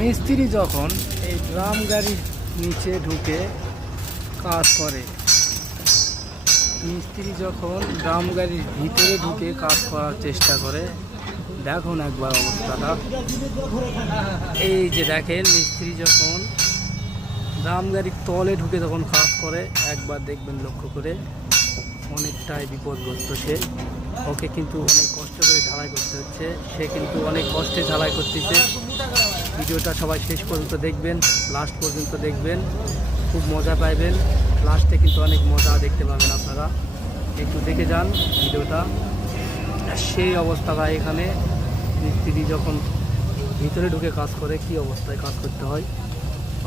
মিস্ত্রি যখন এই ড্রাম গাড়ির নিচে ঢুকে কাজ করে, মিস্ত্রি যখন ড্রাম গাড়ির ভিতরে ঢুকে কাজ করার চেষ্টা করে, দেখুন একবার অবস্থাটা। এই যে দেখেন মিস্ত্রি যখন ড্রাম গাড়ির তলে ঢুকে যখন কাজ করে, একবার দেখবেন লক্ষ্য করে, অনেকটাই বিপদগ্রস্ত সে। ওকে কিন্তু অনেক কষ্ট করে ঢালাই করতে হচ্ছে, সে কিন্তু অনেক কষ্টে ঢালাই করতেছে। ভিডিওটা সবাই শেষ পর্যন্ত দেখবেন, লাস্ট পর্যন্ত দেখবেন, খুব মজা পাইবেন। লাস্টে কিন্তু অনেক মজা দেখতে পাবেন আপনারা, একটু দেখে যান ভিডিওটা। সেই অবস্থাটা এখানে মিস্ত্রি যখন ভিতরে ঢুকে কাজ করে, কি অবস্থায় কাজ করতে হয়,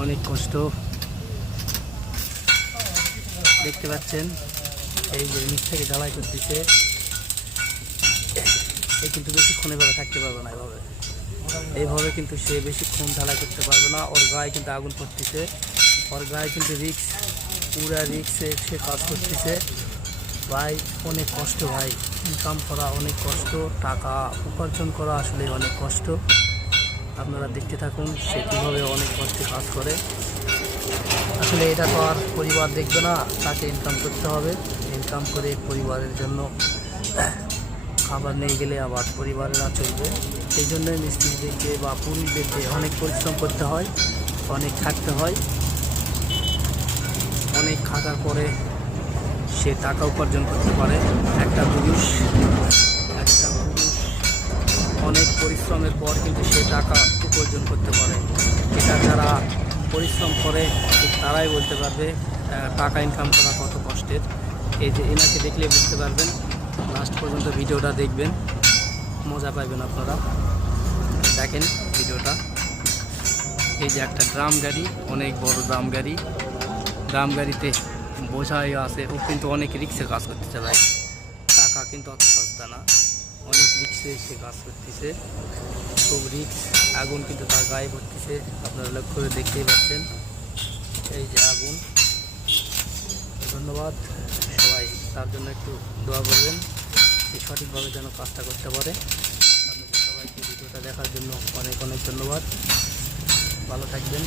অনেক কষ্ট দেখতে পাচ্ছেন। এই যে নিচ থেকে ঢালাই করতেছে, সে কিন্তু বেশিক্ষণ এভাবে থাকতে পারবে না। এইভাবে কিন্তু সে বেশিক্ষণ ঢালাই করতে পারবে না। ওর গায়ে কিন্তু আগুন পড়তেছে, ওর গায়ে কিন্তু রিক্স, পুরা রিক্সে সে কাজ করতেছে। ভাই অনেক কষ্ট, ভাই ইনকাম করা অনেক কষ্ট, টাকা উপার্জন করা আসলে অনেক কষ্ট। আপনারা দেখতে থাকুন সে কীভাবে অনেক কষ্টে কাজ করে। আসলে এটা তো আর পরিবার দেখবে না, তাকে ইনকাম করতে হবে। ইনকাম করে পরিবারের জন্য খাবার নিয়ে গেলে আবার পরিবারেরা চলবে। সেই জন্যই মিস্ত্রিদেরকে বা পুরুষদেরকে অনেক পরিশ্রম করতে হয়, অনেক খাটতে হয়। অনেক খাটার পরে সে টাকা উপার্জন করতে পারে। একটা পুরুষ অনেক পরিশ্রমের পর কিন্তু সে টাকা উপার্জন করতে পারে। এটা যারা পরিশ্রম করে তারাই বলতে পারবে টাকা ইনকাম করা কত কষ্টের। এই যে এনাকে দেখলে বুঝতে পারবেন, লাস্ট পর্যন্ত ভিডিওটা দেখবেন, মজা পাইবেন আপনারা। দেখেন ভিডিওটা। এই যে একটা ড্রাম গাড়ি, অনেক বড় ড্রাম গাড়ি, ড্রাম গাড়িতে বোঝাই আছে। ও কিন্তু অনেক রিক্সে কাজ করতেছে ভাই, টাকা কিন্তু অত সস্তা না, অনেক রিক্সে সে কাজ করতেছে, খুব রিক্স। আগুন কিন্তু তার গায়ে পড়তেছে, আপনারা লক্ষ্য করে দেখতেই পাচ্ছেন। এই যে আগুন। ধন্যবাদ সবাই, তার জন্য একটু দোয়া করবেন, সে সঠিকভাবে যেন কাজটা করতে পারে। আপনাদের সবাইকে ভিডিওটা দেখার জন্য অনেক অনেক ধন্যবাদ। ভালো থাকবেন।